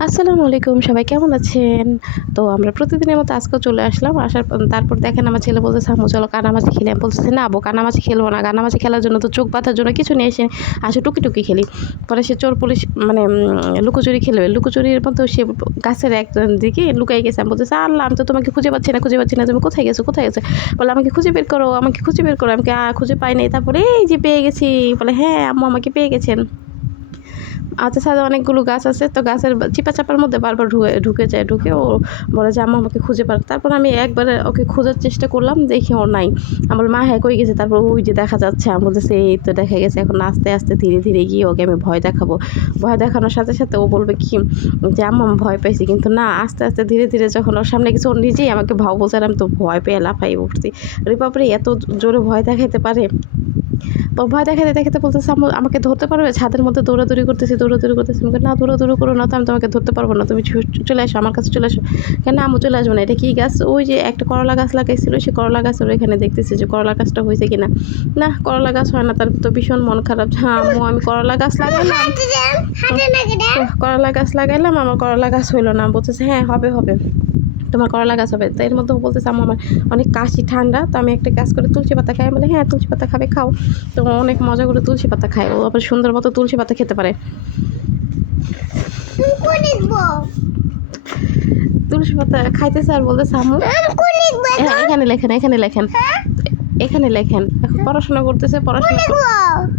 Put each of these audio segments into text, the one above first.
আসসালামু আলাইকুম, সবাই কেমন আছেন? তো আমরা প্রতিদিনের মতো আজকেও চলে আসলাম। আসার পর- তারপর দেখেন আমার ছেলে বলতে সামু চলো কানামাছি খেলি। আমি বলতেছি, না আবু কানামাছি খেলব না। কানামাছি খেলার জন্য তো চোখ বাঁধার জন্য কিছু নিয়ে এসে আসে টুকি টুকি খেলি। পরে সে চোর পুলিশ মানে লুকোচুরি খেলবে। লুকোচুরির মতো সে গাছের এক দিকে লুকাই গেছে। আমি বলতেছি, আল্লাহ, আমি তো তোমাকে খুঁজে পাচ্ছি না, খুঁজে পাচ্ছি না। তুমি কোথায় গেছো কোথায় গেছো? বলে, আমাকে খুঁজে বের করো, আমাকে খুঁজে বের করো। আমাকে খুঁজে পাই নাই। তারপরে, এই যে পেয়ে গেছি। বলে হ্যাঁ আম্মু আমাকে পেয়ে গেছেন। আচ্ছা সাথে অনেকগুলো গাছ আছে, তো গাছের চিপা চাপার মধ্যে বারবার ঢুকে ঢুকে যায়, ঢুকে ও বলে যে, আম্মা, আমাকে খুঁজে পার। তারপর আমি একবারে ওকে খোঁজার চেষ্টা করলাম, দেখি ও নাই। আমার মা হ্যাঁ কই গেছে? তারপর, ওই যে দেখা যাচ্ছে। আমি বলতেছি, এই তো দেখা গেছে। এখন আস্তে আস্তে, ধীরে ধীরে গিয়ে ওকে আমি ভয় দেখাবো। ভয় দেখানোর সাথে সাথে ও বলবে কি, যে, আম্মা, আমি ভয় পাইছি। কিন্তু না, আস্তে আস্তে, ধীরে ধীরে যখন ওর সামনে কিছু ও নিজেই আমাকে ভাও আর, আমি তো ভয় পেয়ে লাফাই উঠছি। রে বাপরে এত জোরে ভয় দেখাইতে পারে? তো ভয় দেখাতে দেখাতে বলতেছে আমাকে ধরতে পারবে? ছাদের মধ্যে দৌড়াদৌড়ি করতেছি দৌড়াদৌড়ি করতেছি। আমি বলি, না দৌড়াদৌড়ি করো না তো আমি তোমাকে ধরতে পারব না। তুমি চলে আসো আমার কাছে চলে আসো। কেন আমি চলে আসব না এটা কি গাছ? ওই যে একটা করলা গাছ লাগাইছিল সে করলা গাছের ওইখানে দেখতেছি যে করলা গাছটা হয়েছে কিনা। না করলা গাছ হয় না তার তো ভীষণ মন খারাপ। হ্যাঁ আম্মু আমি করলা গাছ লাগাইলাম। করলা গাছ লাগাইলাম আমার করলা গাছ হইল না। বলতেছে হ্যাঁ হবে হবে। তোমার করলা গাছ হবে। তো এর মধ্যে বলতেছে আম্মু আমার অনেক কাশি ঠান্ডা তো আমি একটা কাজ করে তুলসী পাতা খাই। বলে হ্যাঁ তুলসী পাতা খাবে খাও। তো অনেক মজা করে তুলসী পাতা খায়। ও আবার সুন্দর মতো তুলসী পাতা খেতে পারে। তুলসী পাতা খাইতেছে আর বলতেছে আম্মু হ্যাঁ এখানে লেখেন এখানে লেখেন। এখানে লেখেন এখন পড়াশোনা করতেছে পড়াশোনা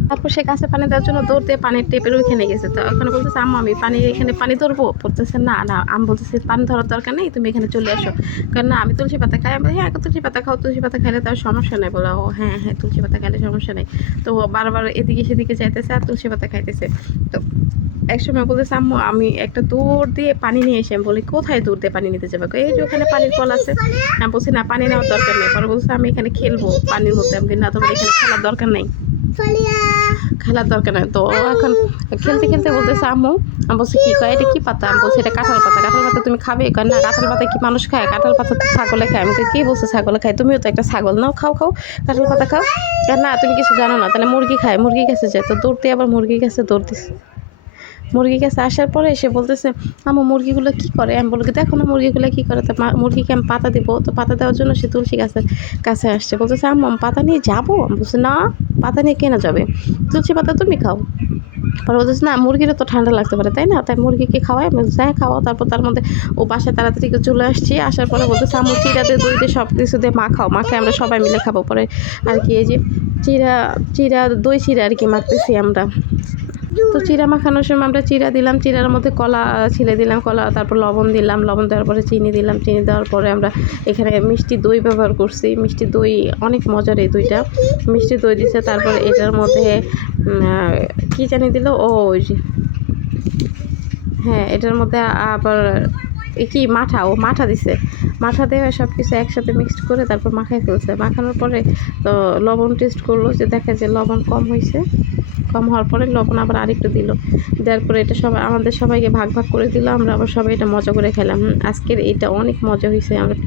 তারপর সে গাছে পানি দেওয়ার জন্য দৌড় দিয়ে পানির টেপের ওইখানে গেছে। তো ওখানে বলতেছে আম্মু আমি পানি এখানে পানি ধরবো? বলতেছে না না আমি বলতেছি পানি ধরার দরকার নেই তুমি এখানে চলে আসো। কারণ না আমি তুলসী পাতা খাই। আমি হ্যাঁ তুলসী পাতা খাও তুলসী পাতা খাইলে তার সমস্যা নেই। বলো ও হ্যাঁ হ্যাঁ তুলসী পাতা খাইলে সমস্যা নেই। তো বারবার এদিকে সেদিকে যাইতেছে আর তুলসী পাতা খাইতেছে। তো একসময় বলতেছে আম্মু আমি একটা দৌড় দিয়ে পানি নিয়ে এসে আমি বলি কোথায় দৌড় দিয়ে পানি নিতে যাবে? এই যে ওখানে পানির কল আছে। আমি বলছি না পানি নেওয়ার দরকার নেই। পরে বলছে আমি এখানে খেলব পানির মধ্যে। আমি না তোমার এখানে খেলার দরকার নেই। খেলার দরকার নেই। তো এখন খেলতে খেলতে বলতেছে আম্মু আমি বলছি কি কয় এটা কি পাতা? আমি বলছি এটা কাঁঠাল পাতা। কাঁঠাল পাতা তুমি খাবে? কয় না কাঁঠাল পাতা কি মানুষ খায়? কাঁঠাল পাতা তো ছাগলে খায়। আমি কই, কি বলছো ছাগলে খায়? তুমিও তো একটা ছাগল। নাও খাও খাও কাঁঠাল পাতা খাও। না তুমি কিছু জানো না। তাহলে মুরগি খায় মুরগি কাছে যায়। তো দৌড় দিয়ে আবার মুরগির কাছে দৌড় দিছে। মুরগির কাছে আসার পরে সে বলতেছে আমার মুরগিগুলো কি করে? আমি বলি দেখো না মুরগিগুলো কি করে? তো মুরগিকে আমি পাতা দিব। তো পাতা দেওয়ার জন্য সে তুলসী গাছের কাছে আসছে। বলতেছে আমি পাতা নিয়ে যাব? আমি বলছি না পাতা নিয়ে কেনা যাবে? তুলসী পাতা তুমি খাও। পরে বলতেছে না মুরগিরও তো ঠান্ডা লাগতে পারে তাই না? তাই মুরগিকে খাওয়াই আমি বলছি, হ্যাঁ খাওয়াও। তারপর তার মধ্যে ও বাসায় তাড়াতাড়ি চলে আসছি। আসার পরে বলতেছে আম্মু চিরাতে দই দিয়ে সব কিছু দিয়ে মাখাও মাখে আমরা সবাই মিলে খাব। পরে আর কি এই যে চিরা চিরা দই চিরা আর কি মাখতেছি আমরা। তো চিরা মাখানোর সময় আমরা চিরা দিলাম চিরার মধ্যে কলা ছিলে দিলাম কলা তারপর লবণ দিলাম লবণ দেওয়ার পরে চিনি দিলাম চিনি দেওয়ার পরে আমরা এখানে মিষ্টি দই ব্যবহার করছি। মিষ্টি দই অনেক মজার এই দইটা। মিষ্টি দই দিছে তারপর এটার মধ্যে কি জানি দিল? ও হ্যাঁ এটার মধ্যে আবার কি, মাঠা? ও মাঠা দিছে। মাঠা দিয়ে সব কিছু একসাথে মিক্সড করে তারপর মাখাই ফেলছে। মাখানোর পরে তো লবণ টেস্ট করল যে দেখা যে লবণ কম হয়েছে কম হওয়ার পরে লবণ আবার আরেকটু দিল। দেওয়ার পরে এটা সবাই, আমাদের সবাইকে ভাগ ভাগ করে দিল। আমরা আবার সবাই এটা মজা করে খেলাম আজকের এটা অনেক মজা হয়েছে আমরা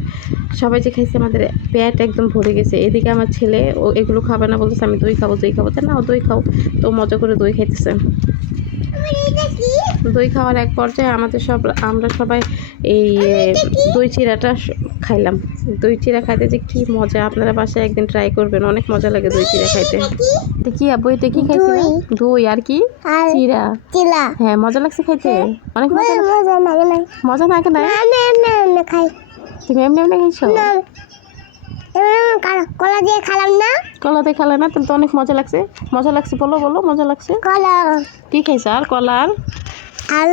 সবাই যে খাইছে আমাদের পেট একদম ভরে গেছে। এদিকে আমার ছেলে, ও এগুলো খাবে না বলতেছে, আমি দই খাব দই খাব। তা না, ও দই খাও। তো মজা করে দই খাইতেছে। দই খাওয়ার এক পর্যায়ে আমাদের সব আমরা সবাই এই দই চিরাটা খাইলাম। দই চিরা খাইতে যে কি মজা আপনারা বাসায় একদিন ট্রাই করবেন অনেক মজা লাগে দই চিরা খাইতে। কি? আব্বু এটা কি খাইছিলেন দই। আর কি? চিরা। চিলা। হ্যাঁ মজা লাগছে খাইতে? অনেক মজা লাগে না। মজা লাগে না? এমনি খাই। তুমি এমনি এমনি খাইছো? না। কালা- কলা দিয়ে খালাম না। কলাতে খেলে না তাহলে তো অনেক মজা লাগছে। মজা লাগছে বলো বলো মজা লাগছে। কলা। কি খাইছো? আর কলা আর? আর